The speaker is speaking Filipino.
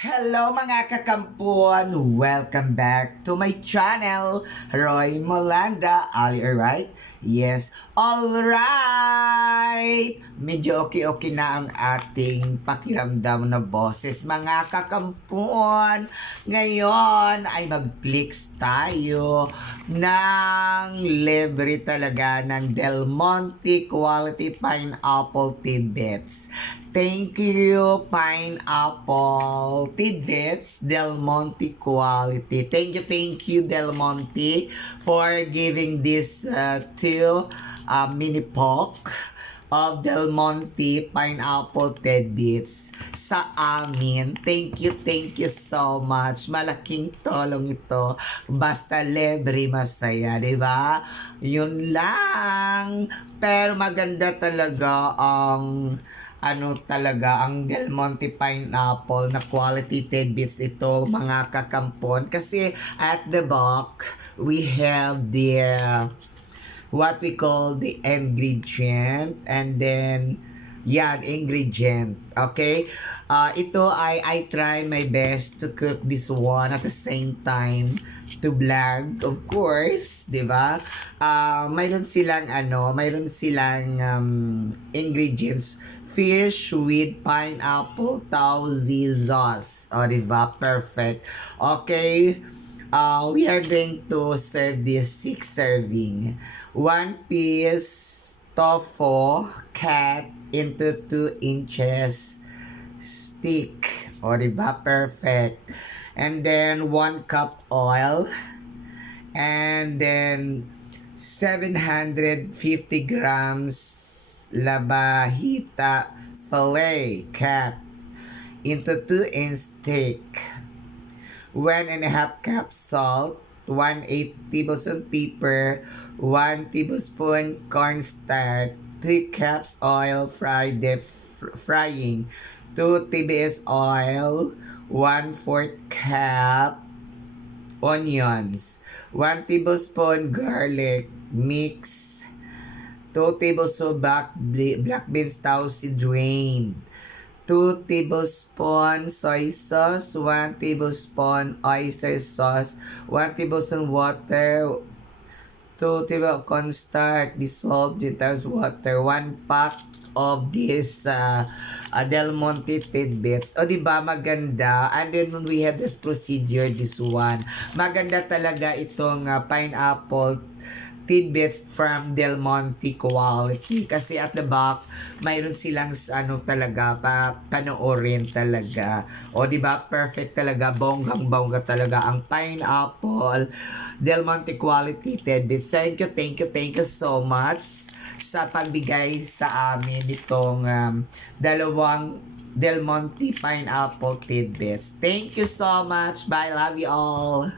Hello mga kakampuan! Welcome back to my channel, Roy Molanda. Are you alright? Yes, alright! Medyo okay na ang ating pakiramdam na boses mga kakampuan. Ngayon ay mag-flex tayo ng libre talaga ng Del Monte Quality Pineapple Tidbits. Thank you, Pineapple Tidbits, Del Monte Quality. Thank you, Del Monte, for giving this to mini poke of Del Monte Pineapple Tidbits sa amin. Thank you so much. Malaking tulong ito. Basta libre masaya, di ba? Yun lang. Pero maganda talaga ang ang Del Monte Pineapple na quality tidbits ito mga kakampon, kasi at the back we have the what we call the ingredient, and then ingredient. Okay, ito I try my best to cook this one at the same time to vlog, of course, di ba? Mayroon silang ingredients: fish with pineapple tauzi sauce. O, diba? Perfect. Okay. We are going to serve this 6 serving. 1 piece tofu cut into 2 inches stick. O, diba? Perfect. And then 1 cup oil. And then 750 grams labahita fillet cut into 2-inch stick, 1.5 cup salt, 1/8 tablespoon pepper, 1 tablespoon cornstarch, 3 cups oil frying, 2 tbs oil, 1/4 cup onions, 1 tablespoon garlic mix, 2 tablespoon black beans toasted drained, 2 tablespoon soy sauce, 1 tablespoon oyster sauce, 1 tablespoon water, 2 tablespoon cornstarch dissolved in water, 1 pack of this Del Monte Tidbits. O, diba maganda? And then when we have this procedure, this one, maganda talaga itong pineapple tidbits from Del Monte Quality, kasi at the back mayroon silang talaga panoorin talaga. O, di ba? Perfect talaga, bonggang-bongga talaga ang pineapple Del Monte Quality tidbits. Thank you so much sa pagbigay sa amin itong dalawang Del Monte Pineapple Tidbits. Thank you so much. Bye. Love you all.